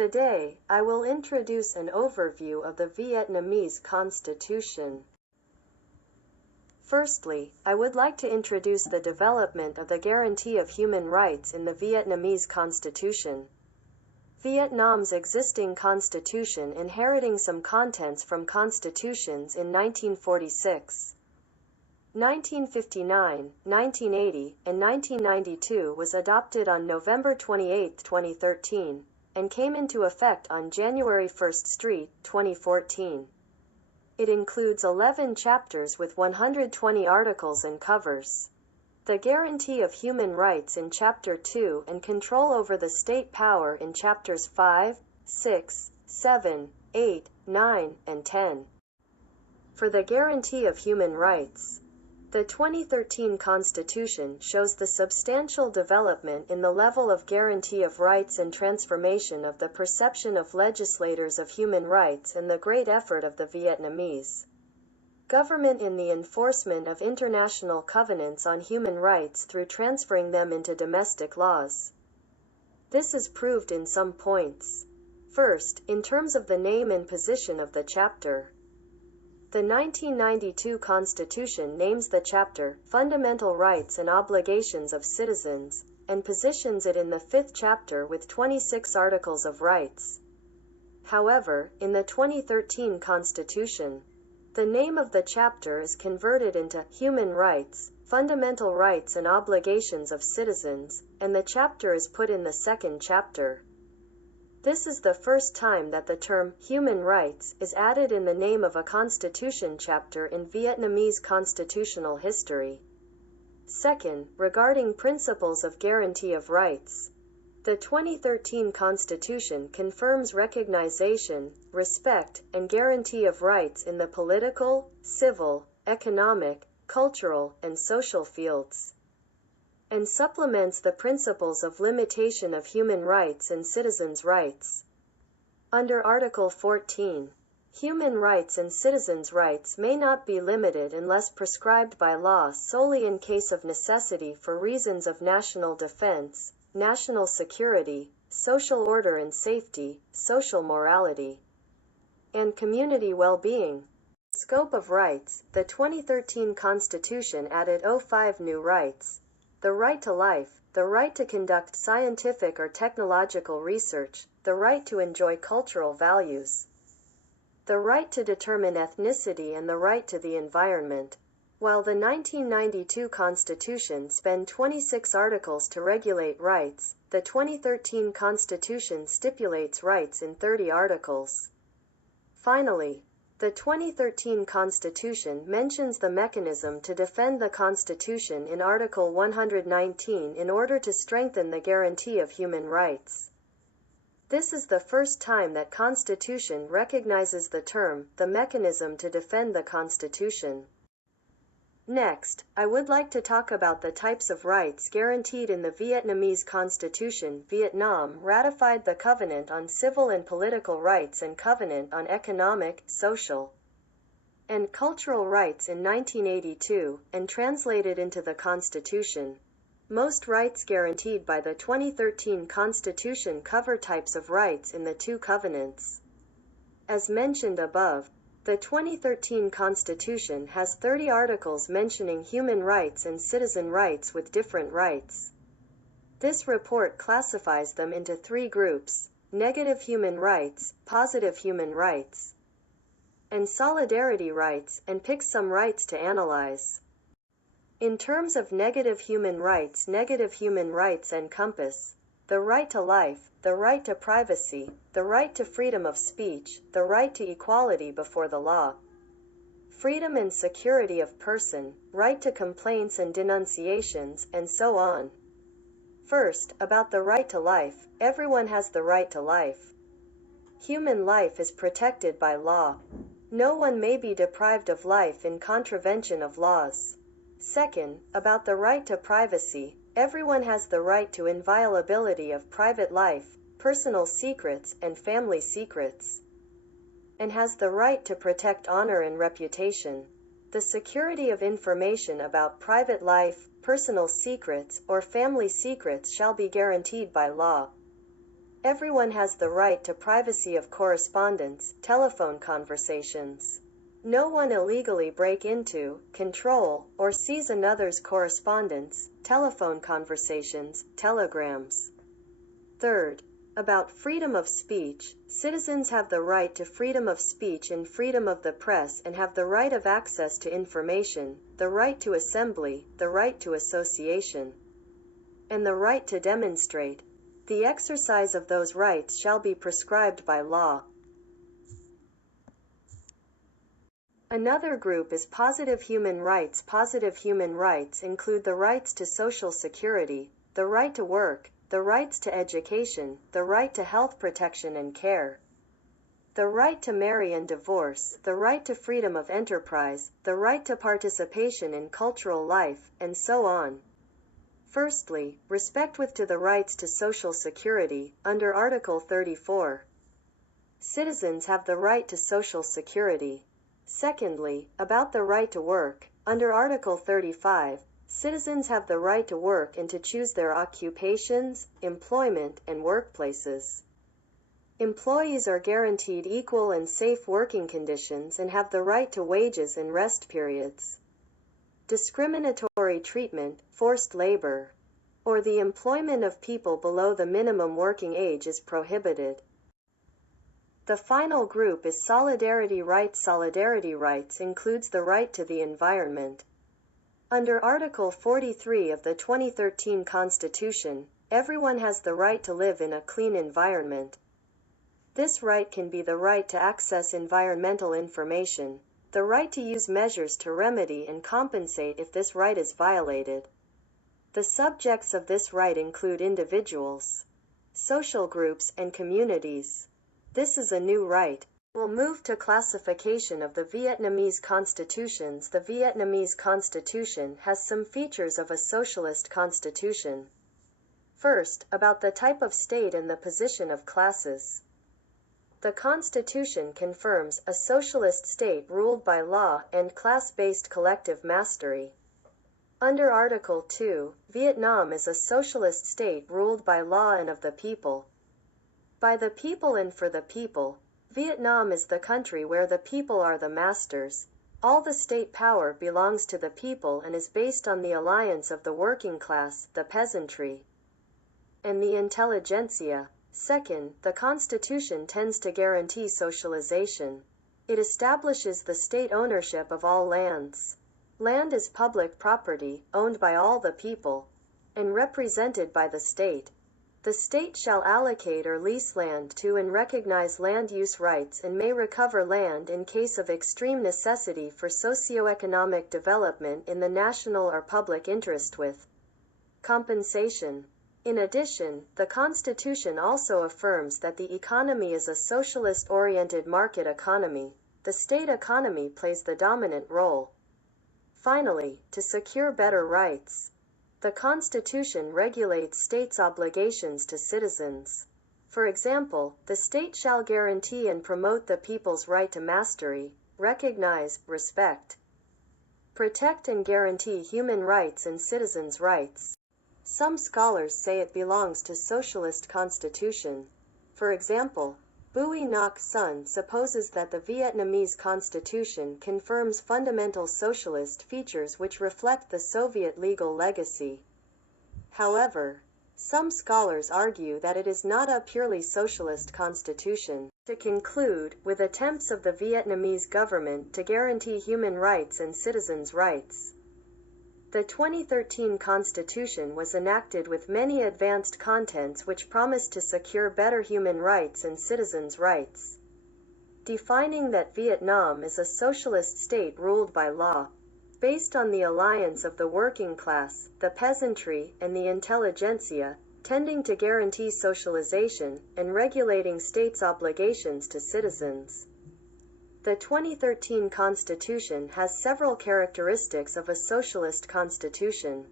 Today, I will introduce an overview of the Vietnamese Constitution. Firstly, I would like to introduce the development of the guarantee of human rights in the Vietnamese Constitution. Vietnam's existing constitution inheriting some contents from constitutions in 1946. 1959, 1980, and 1992 was adopted on November 28, 2013, and came into effect on January 1, 2014. It includes 11 chapters with 120 articles and covers the guarantee of human rights in Chapter 2 and control over the state power in Chapters 5, 6, 7, 8, 9, and 10. For the guarantee of human rights, the 2013 Constitution shows the substantial development in the level of guarantee of rights and transformation of the perception of legislators of human rights and the great effort of the Vietnamese government in the enforcement of international covenants on human rights through transferring them into domestic laws. This is proved in some points. First, in terms of the name and position of the chapter. The 1992 Constitution names the chapter Fundamental Rights and Obligations of Citizens, and positions it in the 5th chapter with 26 articles of rights. However, in the 2013 Constitution, the name of the chapter is converted into Human Rights, Fundamental Rights and Obligations of Citizens, and the chapter is put in the 2nd chapter. This is the first time that the term human rights is added in the name of a constitution chapter in Vietnamese constitutional history. Second, regarding principles of guarantee of rights, the 2013 Constitution confirms recognition, respect, and guarantee of rights in the political, civil, economic, cultural, and social fields, and supplements the principles of limitation of human rights and citizens' rights. Under Article 14, human rights and citizens' rights may not be limited unless prescribed by law solely in case of necessity for reasons of national defense, national security, social order and safety, social morality, and community well-being. Scope of rights. The 2013 Constitution added 5 new rights. The right to life, the right to conduct scientific or technological research, the right to enjoy cultural values, the right to determine ethnicity and the right to the environment. While the 1992 Constitution spent 26 articles to regulate rights, the 2013 Constitution stipulates rights in 30 articles. Finally, the 2013 Constitution mentions the mechanism to defend the Constitution in Article 119 in order to strengthen the guarantee of human rights. This is the first time that Constitution recognizes the term, the mechanism to defend the Constitution. Next, I would like to talk about the types of rights guaranteed in the Vietnamese Constitution. Vietnam ratified the Covenant on Civil and Political Rights and Covenant on Economic, Social, and Cultural Rights in 1982, and translated into the Constitution. Most rights guaranteed by the 2013 Constitution cover types of rights in the two covenants. As mentioned above, the 2013 Constitution has 30 articles mentioning human rights and citizen rights with different rights. This report classifies them into 3 groups: negative human rights, positive human rights, and solidarity rights, and picks some rights to analyze. In terms of negative human rights encompass the right to life, the right to privacy, the right to freedom of speech, the right to equality before the law, freedom and security of person, right to complaints and denunciations, and so on. First, about the right to life. Everyone has the right to life. Human life is protected by law. No one may be deprived of life in contravention of laws. Second, about the right to privacy. Everyone has the right to inviolability of private life, personal secrets, and family secrets, and has the right to protect honor and reputation. The security of information about private life, personal secrets, or family secrets shall be guaranteed by law. Everyone has the right to privacy of correspondence, telephone conversations. No one illegally break into, control, or seize another's correspondence, telephone conversations, telegrams. Third, about freedom of speech, citizens have the right to freedom of speech and freedom of the press and have the right of access to information, the right to assembly, the right to association, and the right to demonstrate. The exercise of those rights shall be prescribed by law. Another group is positive human rights. Positive human rights include the rights to social security, the right to work, the rights to education, the right to health protection and care, the right to marry and divorce, the right to freedom of enterprise, the right to participation in cultural life, and so on. Firstly, respect with to the rights to social security, under Article 34. Citizens have the right to social security. Secondly, about the right to work, under Article 35, citizens have the right to work and to choose their occupations, employment, and workplaces. Employees are guaranteed equal and safe working conditions and have the right to wages and rest periods. Discriminatory treatment, forced labor, or the employment of people below the minimum working age is prohibited. The final group is solidarity rights. Solidarity rights includes the right to the environment. Under Article 43 of the 2013 Constitution, everyone has the right to live in a clean environment. This right can be the right to access environmental information, the right to use measures to remedy and compensate if this right is violated. The subjects of this right include individuals, social groups, and communities. This is a new right. We'll move to classification of the Vietnamese constitutions. The Vietnamese constitution has some features of a socialist constitution. First, about the type of state and the position of classes. The Constitution confirms a socialist state ruled by law and class-based collective mastery. Under Article 2, Vietnam is a socialist state ruled by law and of the people. By the people and for the people, Vietnam is the country where the people are the masters. All the state power belongs to the people and is based on the alliance of the working class, the peasantry, and the intelligentsia. Second, the Constitution tends to guarantee socialization. It establishes the state ownership of all lands. Land is public property, owned by all the people, and represented by the state. The state shall allocate or lease land to and recognize land use rights and may recover land in case of extreme necessity for socio-economic development in the national or public interest with compensation. In addition, the Constitution also affirms that the economy is a socialist-oriented market economy. The state economy plays the dominant role. Finally, to secure better rights, the Constitution regulates states' obligations to citizens. For example, the state shall guarantee and promote the people's right to mastery, recognize, respect, protect and guarantee human rights and citizens' rights. Some scholars say it belongs to socialist constitution. For example, Bui Ngoc Sun supposes that the Vietnamese constitution confirms fundamental socialist features which reflect the Soviet legal legacy. However, some scholars argue that it is not a purely socialist constitution. To conclude, with attempts of the Vietnamese government to guarantee human rights and citizens' rights, the 2013 Constitution was enacted with many advanced contents which promised to secure better human rights and citizens' rights. Defining that Vietnam is a socialist state ruled by law, based on the alliance of the working class, the peasantry, and the intelligentsia, tending to guarantee socialization, and regulating states' obligations to citizens. The 2013 Constitution has several characteristics of a socialist constitution.